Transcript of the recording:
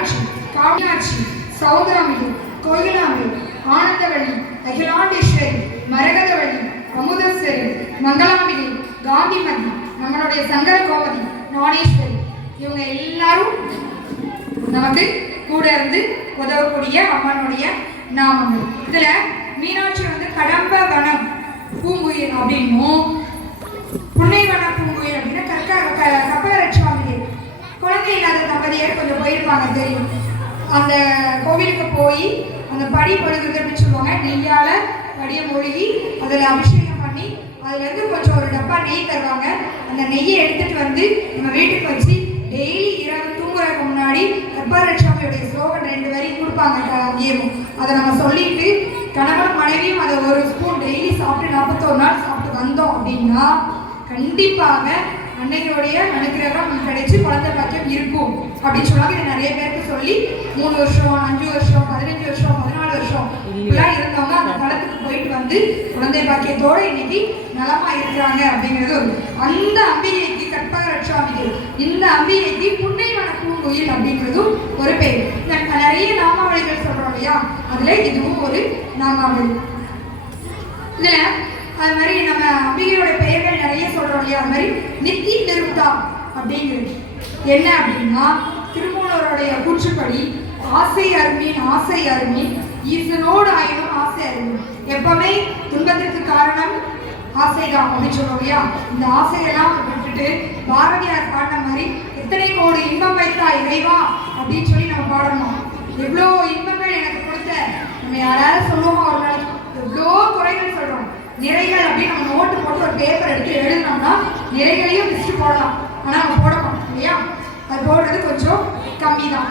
மீனாட்சி காமியாட்சி சௌதாமிகை கோயிலாம்பி ஆனந்தவள்ளி அகிலாண்டேஸ்வரி மரகதவள்ளி அமுதஸ்வரி மங்களாம்பிகை காந்திமதி நம்மளுடைய சங்கர கோமதி நாணேஸ்வரி இவங்க எல்லாரும் நமக்கு கூட இருந்து உதவக்கூடிய அம்மனுடைய நாமங்கள். இதுல மீனாட்சி வந்து கடம்ப வனம் பூங்குயில் அப்படின்னும். புன்னை வனம் பூங்குயில் அப்படின்னா கற்க க- கற்பகரட்சாம்பிகை குழந்தை இல்லாத தம்பதியர் கொஞ்சம் தெரியும். அந்த கோவிலுக்கு போய் அந்த படி பொழுது அப்படின்னு சொல்லுவாங்க நெய்யால் படியை மொழுகி அதில் அபிஷேகம் பண்ணி அதுலேருந்து கொஞ்சம் ஒரு டப்பா நெய் தருவாங்க. அந்த நெய்யை எடுத்துகிட்டு வந்து நம்ம வீட்டுக்கு வச்சு டெய்லி இரவு தூங்குறதுக்கு முன்னாடி கர்ப்பாரட்சாமியுடைய ஸ்லோகன் ரெண்டு வரி கொடுப்பாங்க அங்கேயும். அதை நம்ம சொல்லிட்டு கணவன் மனைவியும் அதை ஒரு ஸ்பூன் டெய்லி சாப்பிட்டு நாற்பத்தோரு நாள் சாப்பிட்டு வந்தோம் அப்படின்னா கண்டிப்பாக அன்னையோடைய அனுக்கிரகம் கிடைச்சி குழந்தை பாக்கியம் இருக்கும். அப்படின்னு சொல்லுவாங்க. இதை நிறைய பேருக்கு சொல்லி மூணு வருஷம் அஞ்சு வருஷம் பதினஞ்சு வருஷம் பதினாலு வருஷம் இப்படிலாம் இருந்தவங்க அந்த காலத்துக்கு போயிட்டு வந்து குழந்தை பாக்கியத்தோட இன்னைக்கு நலமா இருக்கிறாங்க அப்படிங்கிறது ஒரு அந்த அம்பிகைக்கு கற்பக ரட்சாம்பிகை இந்த அம்பிகைக்கு புன்னைவன பூங்குயில் அப்படிங்கிறதும் ஒரு பேர் நிறைய நாமாவளிகள் சொல்றோம் இல்லையா? அதுல இதுவும் ஒரு நாமாவளி. இதுல அது மாதிரி நம்ம அம்பிகையோட பெயர்கள் நிறைய சொல்றோம் இல்லையா? அது மாதிரி நித்தி நிருப்தா அப்படிங்கிறது. என்ன அப்படின்னா திருமூலருடைய கூற்றுப்படி ஆசை அருமீன் ஆசை அருமீன் ஈசனோடு ஆயினும் ஆசை அருமீன். எப்பவுமே துன்பத்திற்கு காரணம் ஆசைதான் அப்படின்னு சொல்லுவோம் இல்லையா? இந்த ஆசையெல்லாம் விட்டுட்டு பாரதியார் பாடின மாதிரி எத்தனை கோடி இன்பம் வைத்தா இறைவா அப்படின்னு சொல்லி நம்ம பாடணும். எவ்வளோ இன்பங்கள் எனக்கு கொடுத்த நம்ம யாராவது சொல்லுவோம் ஒரு நாளைக்கு எவ்வளோ குறைகள் சொல்கிறோம் நிறைகள் அப்படின்னு நம்ம நோட்டு போட்டு ஒரு பேப்பர் எடுத்து எழுதினோம்னா நிறைகளையும் லிஸ்ட் போடலாம். ஆனால் நம்ம போட இல்லையா? அது போடுறது கொஞ்சம் கம்மி தான்